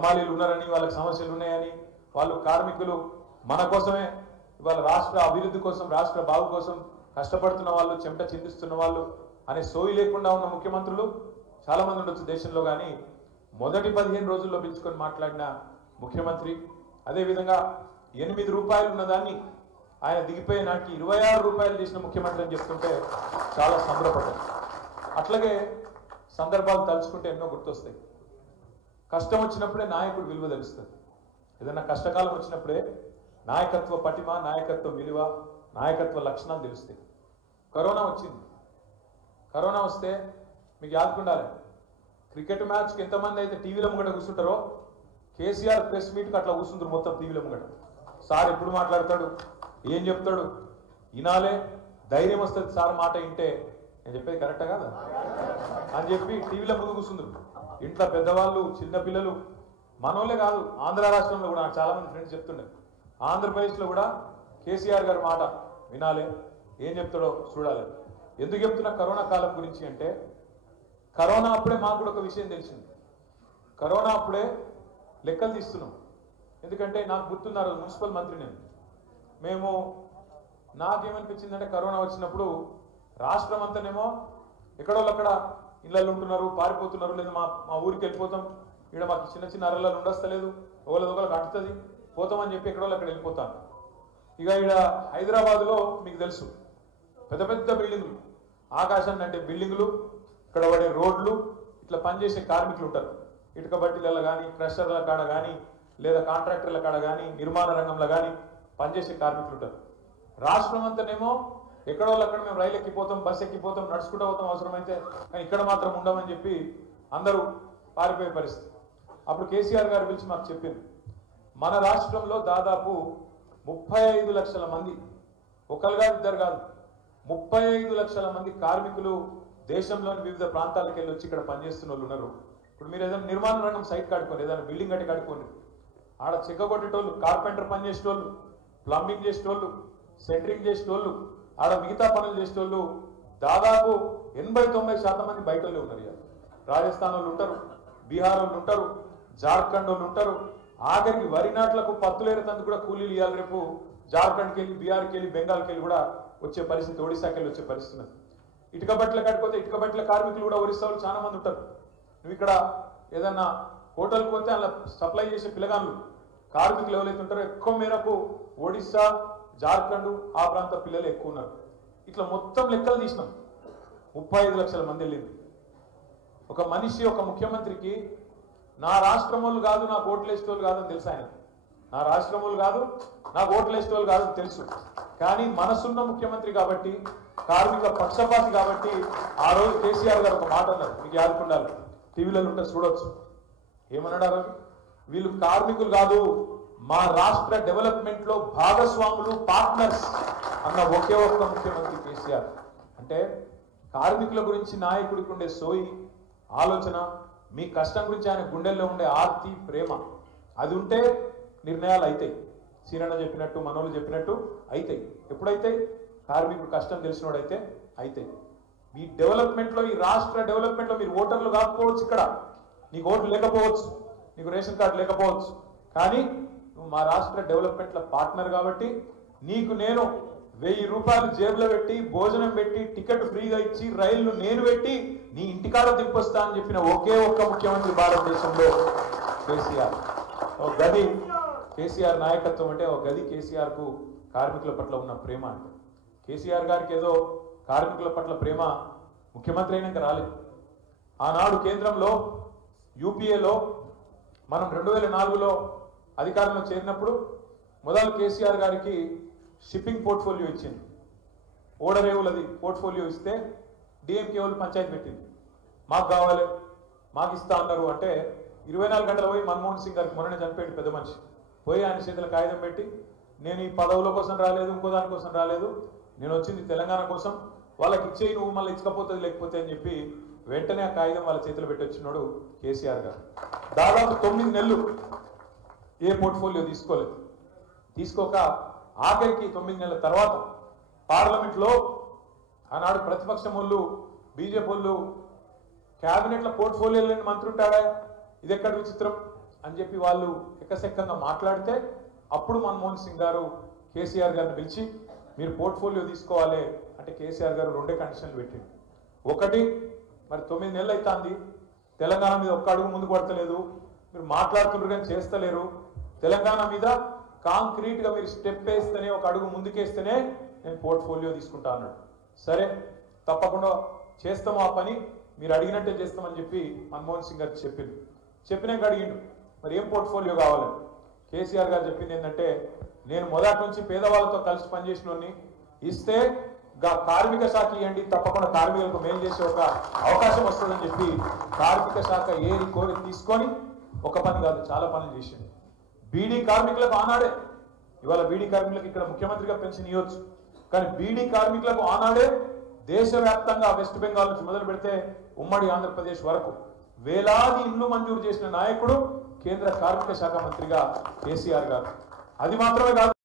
హమాలీలు ఉన్నారని వాళ్ళకి సమస్యలు ఉన్నాయని వాళ్ళు కార్మికులు మన కోసమే ఇవాళ రాష్ట్ర అభివృద్ధి కోసం రాష్ట్ర బాగు కోసం కష్టపడుతున్న వాళ్ళు చెమట చిందిస్తున్న వాళ్ళు అనే సోయి లేకుండా ఉన్న ముఖ్యమంత్రులు చాలా మంది ఉండొచ్చు దేశంలో. కానీ మొదటి 15 రోజుల్లో పిలుచుకొని మాట్లాడిన ముఖ్యమంత్రి, అదేవిధంగా 8 రూపాయలు ఉన్నదాన్ని ఆయన దిగిపోయే నాటికి 26 రూపాయలు చేసిన ముఖ్యమంత్రి అని చెప్తుంటే చాలా సంబరపడ్డారు. అట్లాగే సందర్భాలు తలుచుకుంటే ఎన్నో గుర్తొస్తాయి. కష్టం వచ్చినప్పుడే నాయకుడు విలువ తెలుస్తుంది. ఏదైనా కష్టకాలం వచ్చినప్పుడే నాయకత్వ పటిమ, నాయకత్వ విలువ, నాయకత్వ లక్షణాలు తెలుస్తాయి. కరోనా వచ్చింది. కరోనా వస్తే మీకు యాదుకుండాలి, క్రికెట్ మ్యాచ్కి ఎంతమంది అయితే టీవీలో ముంగట కూర్చుంటారో కేసీఆర్ ప్రెస్ మీట్కి అట్లా కూర్చుంటారు మొత్తం టీవీలో ముంగట. సార్ ఎప్పుడు మాట్లాడతాడు, ఏం చెప్తాడు వినాలే, ధైర్యం వస్తుంది సార్ మాట వింటే. నేను చెప్పేది కరెక్టా కాదా అని చెప్పి టీవీలో ముందు కూర్చుందరు. ఇంట్లో పెద్దవాళ్ళు, చిన్నపిల్లలు, మనోళ్ళే కాదు, ఆంధ్ర రాష్ట్రంలో కూడా నాకు చాలామంది ఫ్రెండ్స్ చెప్తుండే, ఆంధ్రప్రదేశ్లో కూడా కేసీఆర్ గారి మాట వినాలి, ఏం చెప్తాడో చూడాలి. ఎందుకు చెప్తున్నా కరోనా కాలం గురించి అంటే, కరోనా అప్పుడే మాకు కూడా ఒక విషయం తెలిసింది. కరోనా అప్పుడే లెక్కలు తీస్తున్నాం. ఎందుకంటే నాకు గుర్తున్నారు, మున్సిపల్ మంత్రి మేము నాకేమనిపించిందంటే కరోనా వచ్చినప్పుడు రాష్ట్రం అంతానేమో ఎక్కడోళ్ళు అక్కడ ఇళ్ళల్లో ఉంటున్నారు, పారిపోతున్నారు, లేదా మా ఊరికి వెళ్ళిపోతాం, ఇక్కడ మాకు చిన్న చిన్న అరలలో ఉండస్తలేదు, ఒకళ్ళకి కట్టుతుంది పోతామని చెప్పి ఎక్కడోళ్ళు అక్కడ వెళ్ళిపోతాను. ఇక ఇక్కడ హైదరాబాద్లో మీకు తెలుసు పెద్ద పెద్ద బిల్డింగులు, ఆకాశాన్ని అంటే బిల్డింగులు, ఇక్కడ పడే రోడ్లు, ఇట్లా పనిచేసే కార్మికులు ఉంటారు. ఇటుక బట్టీలలో కానీ, క్రషర్ల కాడ కానీ, లేదా కాంట్రాక్టర్ల కాడ కానీ, నిర్మాణ రంగంలో కానీ పనిచేసే కార్మికులు ఉంటారు. రాష్ట్రం అంతానేమో ఎక్కడోళ్ళు అక్కడ మేము రైలు ఎక్కిపోతాం, బస్సు ఎక్కిపోతాం, నడుచుకుంటూ పోతాం అవసరమైతే, కానీ ఇక్కడ మాత్రం ఉండమని చెప్పి అందరూ పారిపోయే పరిస్థితి. అప్పుడు కేసీఆర్ గారు పిలిచి మాకు చెప్పింది, మన రాష్ట్రంలో దాదాపు 35 లక్షల మంది, ఒకరు కాదు ఇద్దరు కాదు, 35 లక్షల మంది కార్మికులు దేశంలోని వివిధ ప్రాంతాలకు వెళ్ళి వచ్చి ఇక్కడ పనిచేస్తున్న వాళ్ళు ఉన్నారు. ఇప్పుడు మీరు ఏదైనా నిర్మాణ రంగం సైట్ కట్టుకోండి, ఏదైనా బిల్డింగ్ కట్టి కట్టుకోండి, ఆడ చెక్క కొట్టేటోళ్ళు, కార్పెంటర్ పని చేసేటోళ్ళు, ప్లంబింగ్ చేసేటోళ్ళు, సెంటరింగ్ చేసేటోళ్ళు, ఆడ మిగతా పనులు చేసేటోళ్ళు దాదాపు 80-90% మంది బయట వాళ్ళే ఉన్నారు. రాజస్థాన్ వాళ్ళు ఉంటారు, బీహార్ వాళ్ళు ఉంటారు, జార్ఖండ్ వాళ్ళు ఉంటారు, ఆఖరికి వరి నాట్లకు పత్తులేరేందుకు కూడా కూలీలు ఇవ్వాలి. రేపు జార్ఖండ్కి వెళ్ళి, బీహార్కి వెళ్ళి, బెంగాల్కి వెళ్ళి కూడా వచ్చే పరిస్థితి, ఒడిశాకి వెళ్ళి వచ్చే పరిస్థితి ఉంది. ఇటుక బట్టలు కట్టుకోతే ఇటుక బట్టల కార్మికులు కూడా ఒరిస్సా వాళ్ళు చాలా మంది ఉంటారు. నువ్వు ఇక్కడ ఏదన్నా హోటల్కి పోతే అలా సప్లై చేసే పిల్లగాళ్ళు కార్మికులు ఎవరైతే ఉంటారో ఎక్కువ మేరకు ఒడిస్సా, జార్ఖండ్ ఆ ప్రాంత పిల్లలు ఎక్కువ ఉన్నారు. ఇట్లా మొత్తం లెక్కలు తీసినాం, 35 లక్షల మంది వెళ్ళింది. ఒక మనిషి, ఒక ముఖ్యమంత్రికి నా రాష్ట్రం వాళ్ళు కాదు, నాకు ఓట్లు వేసేవాళ్ళు కాదని తెలుసు ఆయన. నా రాష్ట్రం వాళ్ళు కాదు, నాకు ఓట్లు వేసేవాళ్ళు కాదని తెలుసు. కానీ మనసున్న ముఖ్యమంత్రి కాబట్టి, కార్మిక పక్షపాతి కాబట్టి ఆ రోజు కేసీఆర్ గారు ఒక మాట అన్నారు, మీకు యాదుకుండాలి, టీవీలలో ఉంటే చూడొచ్చు. ఏమన్నాడు? వీళ్ళు కార్మికులు కాదు, మా రాష్ట్ర డెవలప్మెంట్ లో భాగస్వాములు, పార్ట్నర్స్ అన్న ఒకే ఒక్క ముఖ్యమంత్రి కేసీఆర్. అంటే కార్మికుల గురించి నాయకుడికి ఉండే సోయి, ఆలోచన, మీ కష్టం గురించి ఆయన గుండెల్లో ఉండే ఆర్తి, ప్రేమ, అది ఉంటే నిర్ణయాలు అవుతాయి. సీనన్న చెప్పినట్టు, మనోళ్ళు చెప్పినట్టు అవుతాయి. ఎప్పుడైతే కార్మికుడు కష్టం తెలిసినోడైతే అవుతాయి. ఈ డెవలప్మెంట్లో, ఈ రాష్ట్ర డెవలప్మెంట్లో మీరు ఓటర్లు కాకపోవచ్చు, ఇక్కడ నీకు ఓట్లు లేకపోవచ్చు, నీకు రేషన్ కార్డు లేకపోవచ్చు, కానీ నువ్వు మా రాష్ట్ర డెవలప్మెంట్ల పార్ట్నర్ కాబట్టి నీకు నేను 1000 రూపాయలు జేబులో పెట్టి, భోజనం పెట్టి, టికెట్ ఫ్రీగా ఇచ్చి, రైళ్లు నేను పెట్టి నీ ఇంటికాడ దింపొస్తా అని చెప్పిన ఒకే ఒక్క ముఖ్యమంత్రి భారతదేశంలో కేసీఆర్. ఒక గది కేసీఆర్ నాయకత్వం అంటే, ఒక గది కేసీఆర్కు కార్మికుల పట్ల ఉన్న ప్రేమ అంటే. కేసీఆర్ గారికి ఏదో కార్మికుల పట్ల ప్రేమ ముఖ్యమంత్రి అయినాక రాలేదు. ఆనాడు కేంద్రంలో యూపీఏలో మనం 2004లో అధికారంలో చేరినప్పుడు మొదలు కేసీఆర్ గారికి షిప్పింగ్ పోర్ట్ఫోలియో ఇచ్చింది. ఓడరేవులది పోర్ట్ఫోలియో ఇస్తే డిఎంకే వాళ్ళు పంచాయతీ పెట్టింది, మాకు కావాలి, మాకు ఇస్తా అన్నారు. అంటే 24 గంటలు పోయి మన్మోహన్ సింగ్ గారికి, మొన్ననే చనిపోయింది పెద్ద మనిషి, పోయి ఆయన చేతుల కాగితం పెట్టి, నేను ఈ పదవుల కోసం రాలేదు, ఇంకో దానికోసం రాలేదు, నేను వచ్చింది తెలంగాణ కోసం, వాళ్ళకి ఇచ్చేయి, నువ్వు మళ్ళీ ఇచ్చకపోతుంది లేకపోతే అని చెప్పి వెంటనే ఆ కాగితం వాళ్ళ చేతులు పెట్టి వచ్చినాడు కేసీఆర్ గారు. దాదాపు 9 నెలలు ఏ పోర్ట్ఫోలియో తీసుకోలేదు. తీసుకోక ఆఖరికి 9 నెలల తర్వాత పార్లమెంట్లో ఆనాడు ప్రతిపక్షం వాళ్ళు, బీజేపీ వాళ్ళు, క్యాబినెట్ల పోర్ట్ఫోలియో లేని మంత్రి ఉంటాడా? ఇది ఎక్కడ విచిత్రం. అని చెప్పి వాళ్ళు ఎక్కసెక్కంగా మాట్లాడితే అప్పుడు మన్మోహన్ సింగ్ గారు కేసీఆర్ గారిని పిలిచి మీరు పోర్ట్ఫోలియో తీసుకోవాలి అంటే కేసీఆర్ గారు రెండే కండిషన్లు పెట్టింది. ఒకటి, మరి 9 నెలలు అవుతుంది, తెలంగాణ మీద ఒక్క అడుగు ముందుకు పడతలేదు, మీరు మాట్లాడుతున్నారు కానీ చేస్తలేరు, తెలంగాణ మీద కాంక్రీట్గా మీరు స్టెప్ వేస్తేనే, ఒక అడుగు ముందుకేస్తేనే నేను పోర్ట్ఫోలియో తీసుకుంటా అన్నాడు. సరే తప్పకుండా చేస్తాము ఆ పని, మీరు అడిగినట్టే చేస్తామని చెప్పి మన్మోహన్ సింగ్ గారికి చెప్పినాక అడిగిండు మరి ఏం పోర్ట్ఫోలియో కావాలని. కేసీఆర్ గారు చెప్పింది ఏంటంటే, నేను మొదటి నుంచి పేదవాళ్ళతో కలిసి పనిచేసినోని, ఇస్తే కార్మిక శాఖ ఇవ్వండి, తప్పకుండా కార్మికులకు మేలు చేసే ఒక అవకాశం వస్తుందని చెప్పి కార్మిక శాఖ ఏరి కోరి తీసుకొని ఒక పని కాదు చాలా పనులు చేసింది. బీడీ కార్మికులకు ఆనాడే, ఇవాళ బీడీ కార్మికులకు ఇక్కడ ముఖ్యమంత్రిగా పెన్షన్ ఇవ్వచ్చు, కానీ బీడీ కార్మికులకు ఆనాడే దేశవ్యాప్తంగా వెస్ట్ బెంగాల్ నుంచి మొదలు పెడితే ఉమ్మడి ఆంధ్రప్రదేశ్ వరకు వేలాది ఇళ్లు మంజూరు చేసిన నాయకుడు కేంద్ర కార్మిక శాఖ మంత్రిగా కేసీఆర్ గారు. అది మాత్రమే కాదు,